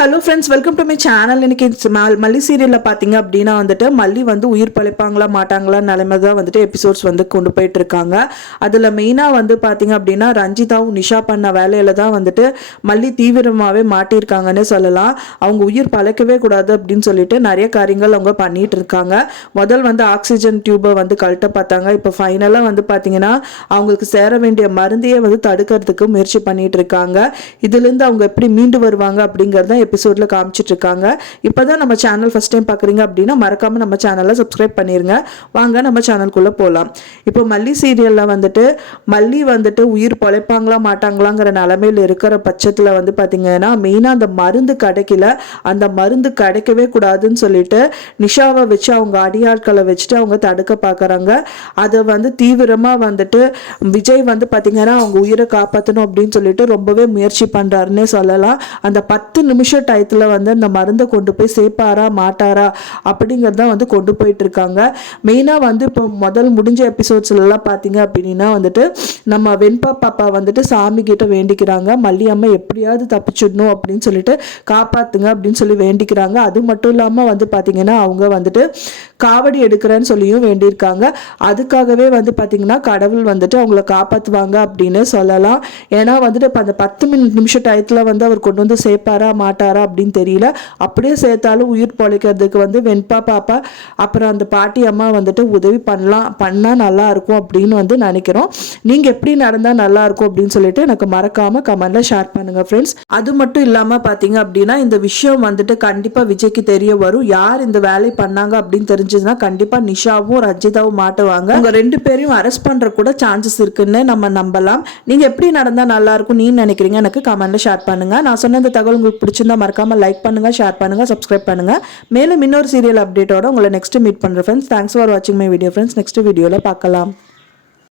Hello friends welcome to my channel இன்னைக்கு மல்லி சீரியலில் பார்த்தீங்க அப்படின்னா வந்துட்டு மல்லி வந்து உயிர் பழைப்பாங்களா மாட்டாங்களா நிலைமை தான் வந்துட்டு எபிசோட்ஸ் வந்து கொண்டு போயிட்டு இருக்காங்க அதில் மெயினாக வந்து பார்த்தீங்க அப்படின்னா ரஞ்சிதாவும் நிஷா பண்ண வேலையில தான் வந்துட்டு மல்லி தீவிரமாகவே மாட்டியிருக்காங்கன்னே சொல்லலாம். அவங்க உயிர் பழைக்கவே கூடாது அப்படின்னு சொல்லிட்டு நிறைய காரியங்கள் அவங்க பண்ணிட்டு இருக்காங்க முதல் வந்து ஆக்சிஜன் டியூபை வந்து கழட்ட பார்த்தாங்க. இப்போ ஃபைனலாக வந்து பார்த்தீங்கன்னா அவங்களுக்கு சேர வேண்டிய மருந்தையே வந்து தடுக்கிறதுக்கு முயற்சி பண்ணிட்டு இருக்காங்க இதுலேருந்து அவங்க எப்படி மீண்டு வருவாங்க அப்படிங்கிறத எபிசோடில் காமிச்சிட்டு இருக்காங்க இப்போதான் நம்ம சேனல் ஃபஸ்ட் டைம் பார்க்குறீங்க அப்படின்னா மறக்காமல் நம்ம சேனலை சப்ஸ்கிரைப் பண்ணிருங்க. வாங்க நம்ம சேனல்குள்ளே போகலாம் இப்போ மல்லி சீரியலில் வந்துட்டு மல்லி வந்துட்டு உயிர் பொழைப்பாங்களா மாட்டாங்களாங்கிற நிலமையில இருக்கிற பட்சத்தில் வந்து பார்த்திங்கன்னா மெயினாக அந்த மருந்து கிடைக்கல அந்த மருந்து கிடைக்கவே கூடாதுன்னு சொல்லிட்டு நிஷாவை வச்சு அவங்க அடியாட்களை வச்சுட்டு அவங்க தடுக்க பார்க்குறாங்க அதை வந்து தீவிரமாக வந்துட்டு விஜய் வந்து பார்த்தீங்கன்னா அவங்க உயிரை காப்பாற்றணும் அப்படின்னு சொல்லிட்டு ரொம்பவே முயற்சி பண்ணுறாருன்னே சொல்லலாம். அந்த பத்து நிமிஷம் டயத்தில் வந்து அந்த மருந்தை கொண்டு போய் சேர்ப்பாரா மாட்டாரா அப்படிங்கிறத வந்து கொண்டு போயிட்டு இருக்காங்க மெயினாக வந்து இப்போ முதல் முடிஞ்ச எபிசோட்ஸ்லலாம் பார்த்தீங்க அப்படின்னா வந்துட்டு நம்ம வெண்பா பாப்பா வந்துட்டு சாமி கிட்ட வேண்டிக்கிறாங்க. மல்லியம்மா எப்படியாவது தப்பிச்சிடணும் அப்படின்னு சொல்லிட்டு காப்பாத்துங்க அப்படின்னு சொல்லி வேண்டிக்கிறாங்க. அது மட்டும் இல்லாமல் வந்து பார்த்தீங்கன்னா அவங்க வந்துட்டு காவடி எடுக்கிறேன்னு சொல்லியும் வேண்டியிருக்காங்க. அதுக்காகவே வந்து பார்த்தீங்கன்னா கடவுள் வந்துட்டு அவங்கள காப்பாற்றுவாங்க அப்படின்னு சொல்லலாம். ஏன்னா வந்துட்டு இப்போ அந்த பத்து மினி நிமிஷம் டயத்தில் வந்து அவர் கொண்டு வந்து சேர்ப்பாரா மாட்டாரா அப்படின்னு தெரியல. அப்படியே சேர்த்தாலும் உயிர் பொழைக்கிறதுக்கு வந்து வெண்பா பாப்பா அப்புறம் அந்த பாட்டி அம்மா வந்துட்டு உதவி பண்ணலாம் பண்ணால் நல்லா இருக்கும் அப்படின்னு வந்து நினைக்கிறோம். நீங்கள் எப்படி நடந்தால் நல்லா இருக்கும் அப்படின்னு சொல்லிட்டு எனக்கு மறக்காம கமெண்ட்ல ஷேர் பண்ணுங்க ஃப்ரெண்ட்ஸ் அது மட்டும் இல்லாமல் பார்த்தீங்க அப்படின்னா இந்த விஷயம் வந்துட்டு கண்டிப்பாக விஜய்க்கு தெரிய வரும். யார் இந்த வேலை பண்ணாங்க அப்படின்னு தெரிஞ்சதுன்னா கண்டிப்பாக நிஷாவும் ரஞ்சிதாவும் மாட்டுவாங்க. அவங்க ரெண்டு பேரையும் அரெஸ்ட் பண்ணுற கூட சான்சஸ் இருக்குன்னு நம்ம நம்பலாம். நீங்கள் எப்படி நடந்தால் நல்லா இருக்கும் நினைக்கிறீங்க எனக்கு கமெண்ட்ல ஷேர் பண்ணுங்க. நான் சொன்ன இந்த தகவல் உங்களுக்கு பிடிச்சிருந்தா மறக்காம லைக் பண்ணுங்க ஷேர் பண்ணுங்க சப்ஸ்கிரைப் பண்ணுங்க. மேலும் இன்னொரு சீரியல் அப்டேட்டோட உங்களை நெக்ஸ்ட் மீட் பண்ணுற ஃப்ரெண்ட்ஸ் தேங்க்ஸ் ஃபார் வாட்சிங் மை வீடியோ ஃப்ரெண்ட்ஸ் நெக்ஸ்ட் வீடியோவில் பார்க்கலாம்.